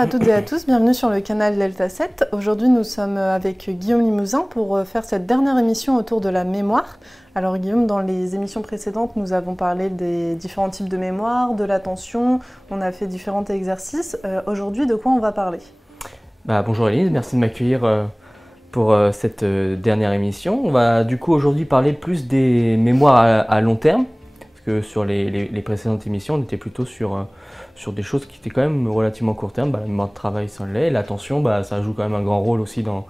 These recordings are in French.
à toutes et à tous, bienvenue sur le canal Delta 7. Aujourd'hui nous sommes avec Guillaume Limousin pour faire cette dernière émission autour de la mémoire. Alors Guillaume, dans les émissions précédentes, nous avons parlé des différents types de mémoire, de l'attention, on a fait différents exercices. Aujourd'hui, de quoi on va parler? Bonjour Élise, merci de m'accueillir pour cette dernière émission. On va du coup aujourd'hui parler plus des mémoires à long terme, parce que sur les précédentes émissions, on était plutôt sur des choses qui étaient quand même relativement court terme. La mémoire de travail, ça l'est, l'attention, ça joue quand même un grand rôle aussi dans...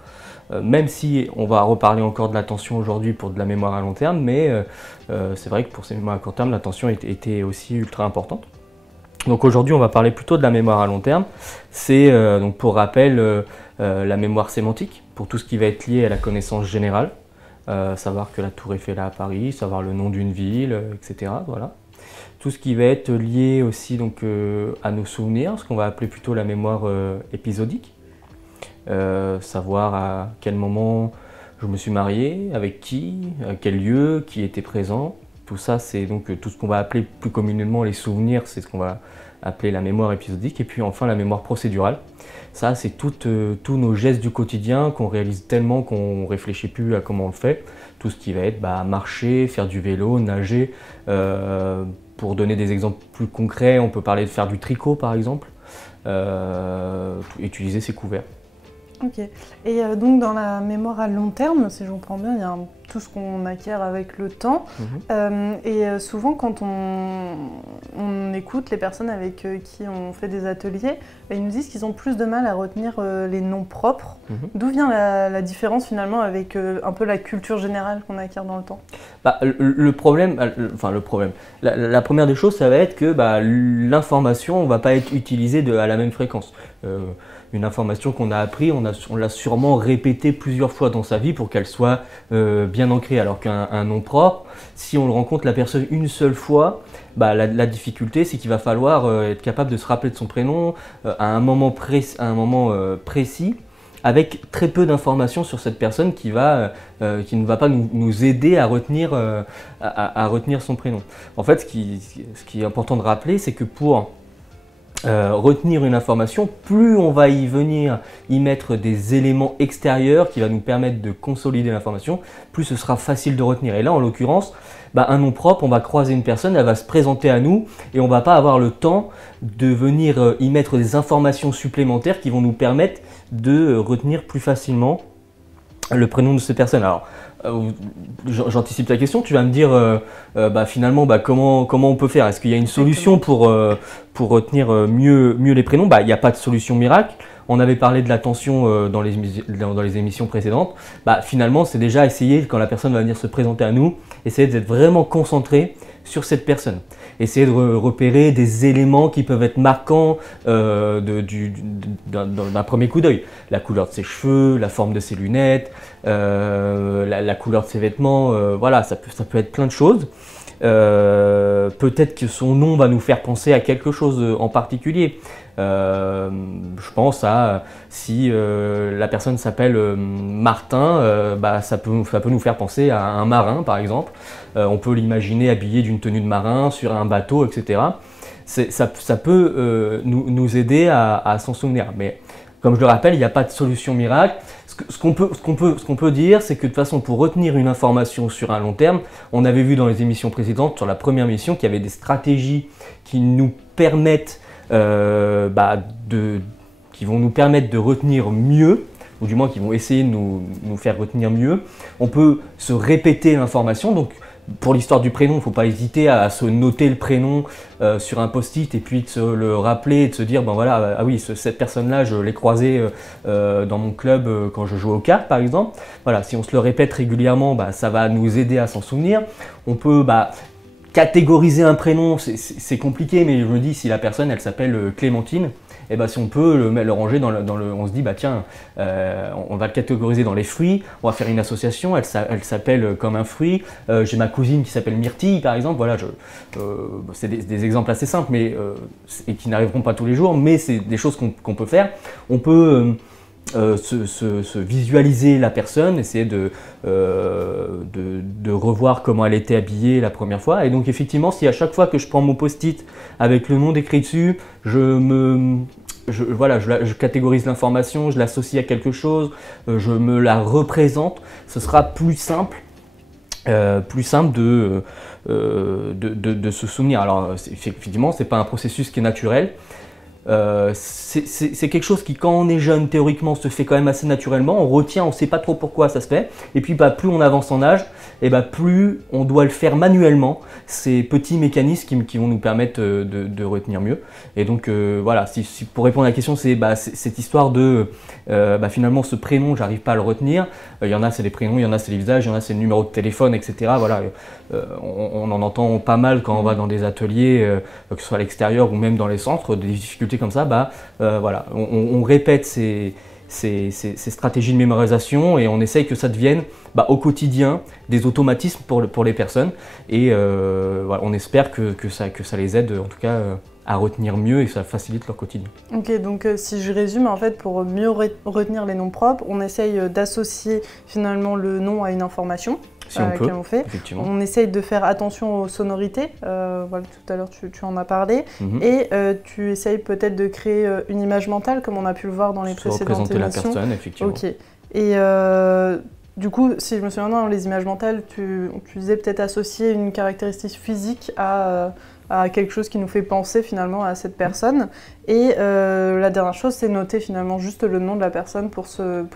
même si on va reparler encore de l'attention aujourd'hui pour de la mémoire à long terme, mais c'est vrai que pour ces mémoires à court terme, l'attention était aussi ultra importante. Donc aujourd'hui, on va parler plutôt de la mémoire à long terme. C'est donc pour rappel la mémoire sémantique, pour tout ce qui va être lié à la connaissance générale, savoir que la Tour Eiffel est à Paris, savoir le nom d'une ville, etc. Voilà. Tout ce qui va être lié aussi donc, à nos souvenirs, ce qu'on va appeler plutôt la mémoire épisodique. Savoir à quel moment je me suis marié, avec qui, à quel lieu, qui était présent. Tout ça, c'est donc tout ce qu'on va appeler plus communément les souvenirs, c'est ce qu'on va appeler la mémoire épisodique. Et puis enfin la mémoire procédurale. Ça, c'est tous nos gestes du quotidien qu'on réalise tellement qu'on ne réfléchit plus à comment on le fait. Tout ce qui va être marcher, faire du vélo, nager. Pour donner des exemples plus concrets, on peut parler de faire du tricot par exemple. Utiliser ses couverts. Ok. Et donc dans la mémoire à long terme, si je comprends bien, il y a tout ce qu'on acquiert avec le temps. Souvent quand on écoute les personnes avec qui on fait des ateliers, ils nous disent qu'ils ont plus de mal à retenir les noms propres. D'où vient la différence finalement avec un peu la culture générale qu'on acquiert dans le temps? Le problème, la première des choses, ça va être que l'information ne va pas être utilisée à la même fréquence. Une information qu'on a appris, on l'a sûrement répétée plusieurs fois dans sa vie pour qu'elle soit bien ancrée. Alors qu'un nom propre, si on le rencontre la personne une seule fois, la difficulté c'est qu'il va falloir être capable de se rappeler de son prénom à un moment précis, avec très peu d'informations sur cette personne qui ne va pas nous aider à retenir son prénom. En fait, ce qui est important de rappeler, c'est que pour retenir une information, plus on va y mettre des éléments extérieurs qui va nous permettre de consolider l'information, plus ce sera facile de retenir. Et là, en l'occurrence, un nom propre, on va croiser une personne, elle va se présenter à nous et on ne va pas avoir le temps de venir y mettre des informations supplémentaires qui vont nous permettre de retenir plus facilement le prénom de cette personne. Alors, j'anticipe ta question, tu vas me dire finalement comment on peut faire? Est-ce qu'il y a une solution pour retenir mieux les prénoms? Il n'y a pas de solution miracle. On avait parlé de l'attention dans les émissions précédentes. Finalement, c'est déjà essayer, quand la personne va venir se présenter à nous, essayer d'être vraiment concentré sur cette personne. Essayer de repérer des éléments qui peuvent être marquants d'un premier coup d'œil. La couleur de ses cheveux, la forme de ses lunettes, la couleur de ses vêtements, voilà, ça peut être plein de choses. Peut-être que son nom va nous faire penser à quelque chose en particulier. Je pense à si la personne s'appelle Martin, ça peut nous faire penser à un marin par exemple. On peut l'imaginer habillé d'une tenue de marin sur un bateau, etc. Ça peut nous aider à s'en souvenir. Mais comme je le rappelle, il n'y a pas de solution miracle. Ce qu'on peut dire, c'est que de toute façon, pour retenir une information sur un long terme, on avait vu dans les émissions précédentes, sur la première émission, qu'il y avait des stratégies qui nous permettent qui vont nous permettre de retenir mieux, ou du moins qui vont essayer de nous faire retenir mieux. On peut se répéter l'information. Donc, pour l'histoire du prénom, il ne faut pas hésiter à se noter le prénom sur un post-it et puis de se le rappeler et de se dire ah oui, cette personne-là, je l'ai croisée dans mon club quand je jouais aux cartes par exemple. Voilà, si on se le répète régulièrement, ça va nous aider à s'en souvenir. On peut catégoriser un prénom, c'est compliqué, mais je me dis si la personne elle s'appelle Clémentine, et si on peut le ranger on se dit tiens, on va le catégoriser dans les fruits, on va faire une association, elle s'appelle comme un fruit. J'ai ma cousine qui s'appelle Myrtille par exemple, voilà, c'est des exemples assez simples et qui n'arriveront pas tous les jours, mais c'est des choses qu'on peut faire. On peut se visualiser la personne, essayer de revoir comment elle était habillée la première fois. Et donc effectivement, si à chaque fois que je prends mon post-it avec le nom décrit dessus, je voilà, je catégorise l'information, je l'associe à quelque chose, je me la représente, ce sera plus simple de se souvenir. Alors effectivement, c'est pas un processus qui est naturel. C'est quelque chose qui, quand on est jeune, théoriquement, se fait quand même assez naturellement. On retient, on ne sait pas trop pourquoi ça se fait. Et puis, plus on avance en âge, et plus on doit le faire manuellement. Ces petits mécanismes qui vont nous permettre de retenir mieux. Et donc, voilà, pour répondre à la question, c'est cette histoire de finalement, ce prénom, j'arrive pas à le retenir. Il y en a, c'est les prénoms, il y en a, c'est les visages, il y en a, c'est le numéro de téléphone, etc. Voilà, on en entend pas mal quand on va dans des ateliers, que ce soit à l'extérieur ou même dans les centres, des difficultés comme ça. Voilà, on répète ces stratégies de mémorisation et on essaye que ça devienne au quotidien des automatismes pour les personnes. Et voilà, on espère que ça les aide en tout cas à retenir mieux et ça facilite leur quotidien. Ok, donc si je résume, en fait, pour mieux retenir les noms propres, on essaye d'associer finalement le nom à une information. Si on peut, fait. On essaye de faire attention aux sonorités, voilà, tout à l'heure tu en as parlé, et tu essayes peut-être de créer une image mentale comme on a pu le voir dans les précédentes émissions. Représenter la personne, effectivement. Ok. Et du coup, si je me souviens bien, dans les images mentales, tu disais peut-être associer une caractéristique physique à quelque chose qui nous fait penser finalement à cette personne. Et la dernière chose, c'est noter finalement juste le nom de la personne pour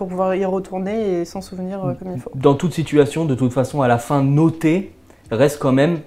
pouvoir y retourner et s'en souvenir comme il faut. Dans toute situation, de toute façon, à la fin, noter reste quand même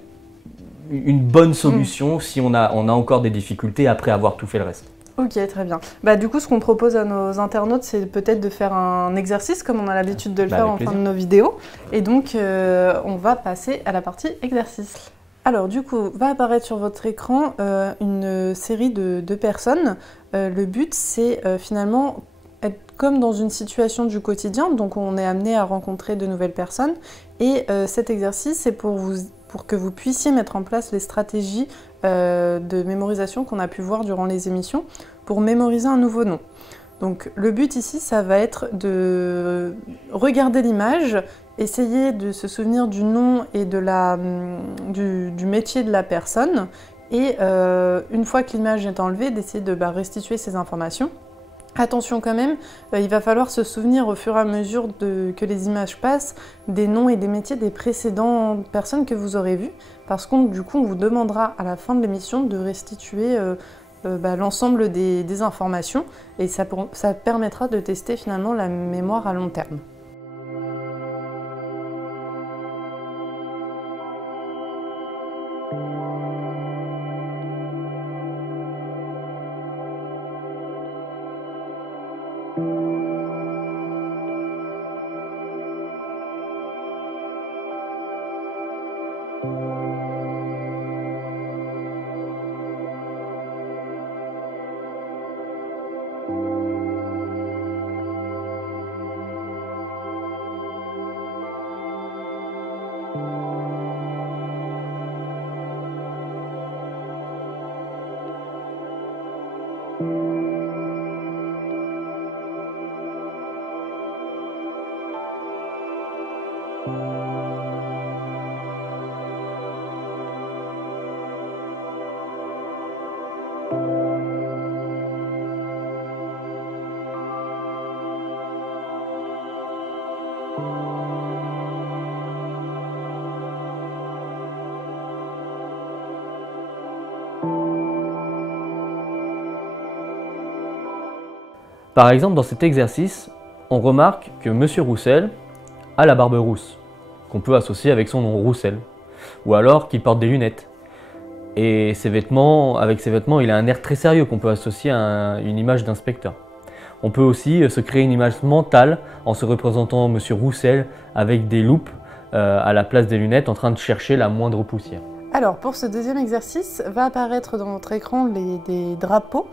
une bonne solution si on a encore des difficultés après avoir tout fait le reste. Ok, très bien. Du coup, ce qu'on propose à nos internautes, c'est peut-être de faire un exercice comme on a l'habitude de le faire en fin de nos vidéos. Et donc, on va passer à la partie exercice. Alors du coup, va apparaître sur votre écran une série de personnes. Le but, c'est finalement être comme dans une situation du quotidien, donc on est amené à rencontrer de nouvelles personnes. Et cet exercice, c'est pour que vous puissiez mettre en place les stratégies de mémorisation qu'on a pu voir durant les émissions pour mémoriser un nouveau nom. Donc le but ici, ça va être de regarder l'image, essayer de se souvenir du nom et du métier de la personne et une fois que l'image est enlevée, d'essayer de restituer ces informations. Attention quand même, il va falloir se souvenir au fur et à mesure que les images passent des noms et des métiers des précédentes personnes que vous aurez vues parce qu'on du coup on vous demandera à la fin de l'émission de restituer l'ensemble des informations et ça permettra de tester finalement la mémoire à long terme. Par exemple, dans cet exercice, on remarque que M. Roussel a la barbe rousse, qu'on peut associer avec son nom Roussel, ou alors qu'il porte des lunettes. Et avec ses vêtements, il a un air très sérieux qu'on peut associer à une image d'inspecteur. On peut aussi se créer une image mentale en se représentant M. Roussel avec des loupes à la place des lunettes en train de chercher la moindre poussière. Alors pour ce deuxième exercice, va apparaître dans votre écran des drapeaux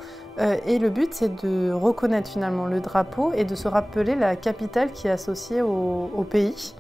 et le but c'est de reconnaître finalement le drapeau et de se rappeler la capitale qui est associée au pays.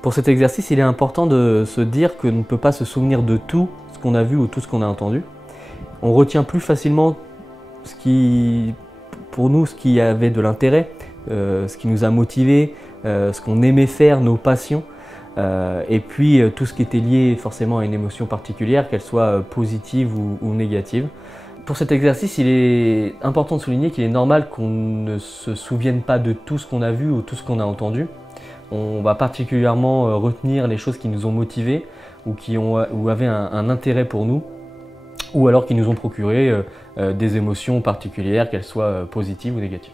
Pour cet exercice, il est important de se dire qu'on ne peut pas se souvenir de tout ce qu'on a vu ou tout ce qu'on a entendu. On retient plus facilement pour nous, ce qui avait de l'intérêt, ce qui nous a motivés, ce qu'on aimait faire, nos passions, et puis tout ce qui était lié forcément à une émotion particulière, qu'elle soit positive ou négative. Pour cet exercice, il est important de souligner qu'il est normal qu'on ne se souvienne pas de tout ce qu'on a vu ou tout ce qu'on a entendu. On va particulièrement retenir les choses qui nous ont motivés ou avaient un intérêt pour nous, ou alors qui nous ont procuré des émotions particulières, qu'elles soient positives ou négatives.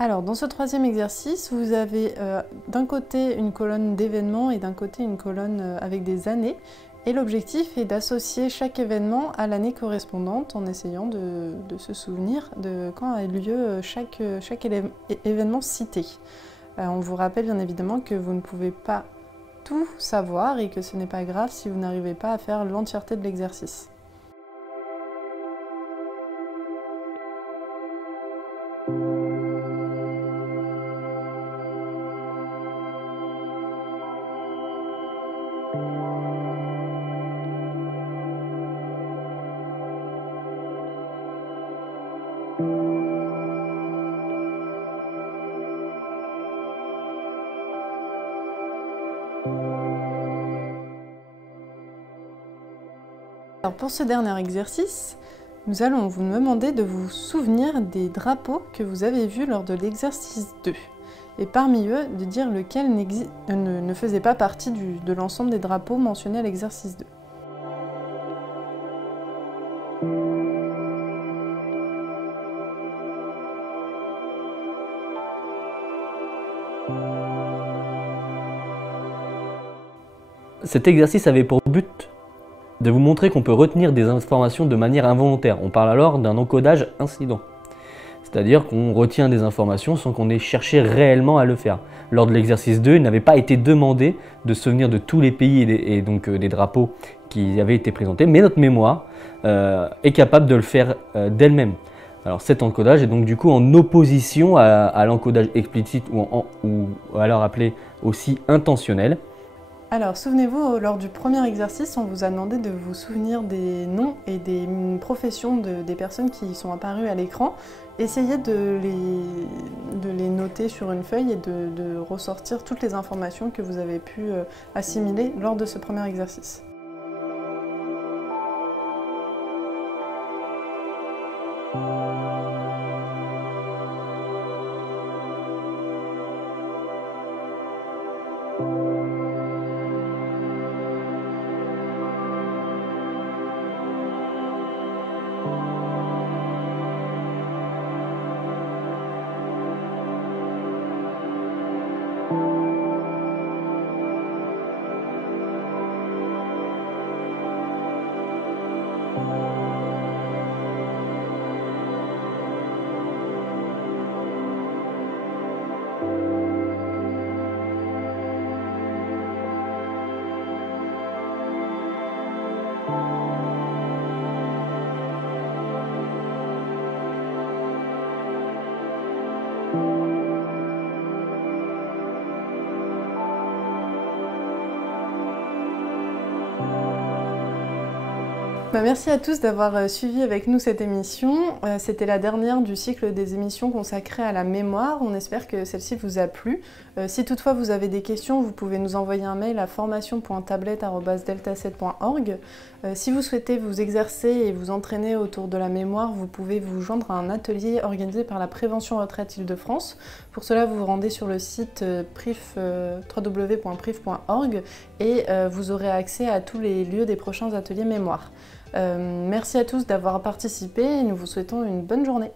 Alors, dans ce troisième exercice, vous avez d'un côté une colonne d'événements et d'un côté une colonne avec des années. Et l'objectif est d'associer chaque événement à l'année correspondante en essayant de se souvenir de quand a eu lieu chaque événement cité. On vous rappelle bien évidemment que vous ne pouvez pas tout savoir et que ce n'est pas grave si vous n'arrivez pas à faire l'entièreté de l'exercice. Alors pour ce dernier exercice, nous allons vous demander de vous souvenir des drapeaux que vous avez vus lors de l'exercice 2. Et parmi eux, de dire lequel ne faisait pas partie de l'ensemble des drapeaux mentionnés à l'exercice 2. Cet exercice avait pour but de vous montrer qu'on peut retenir des informations de manière involontaire. On parle alors d'un encodage incident. C'est-à-dire qu'on retient des informations sans qu'on ait cherché réellement à le faire. Lors de l'exercice 2, il n'avait pas été demandé de se souvenir de tous les pays et donc des drapeaux qui avaient été présentés, mais notre mémoire est capable de le faire d'elle-même. Alors cet encodage est donc du coup en opposition à l'encodage explicite ou alors appelé aussi intentionnel. Alors, souvenez-vous, lors du premier exercice, on vous a demandé de vous souvenir des noms et des professions des personnes qui sont apparues à l'écran. Essayez de les noter sur une feuille et de ressortir toutes les informations que vous avez pu assimiler lors de ce premier exercice. Merci à tous d'avoir suivi avec nous cette émission. C'était la dernière du cycle des émissions consacrées à la mémoire. On espère que celle-ci vous a plu. Si toutefois vous avez des questions, vous pouvez nous envoyer un mail à formation.tablette@delta7.org. Si vous souhaitez vous exercer et vous entraîner autour de la mémoire, vous pouvez vous joindre à un atelier organisé par la Prévention Retraite Île-de-France. Pour cela, vous vous rendez sur le site www.prif.org et vous aurez accès à tous les lieux des prochains ateliers mémoire. Merci à tous d'avoir participé et nous vous souhaitons une bonne journée.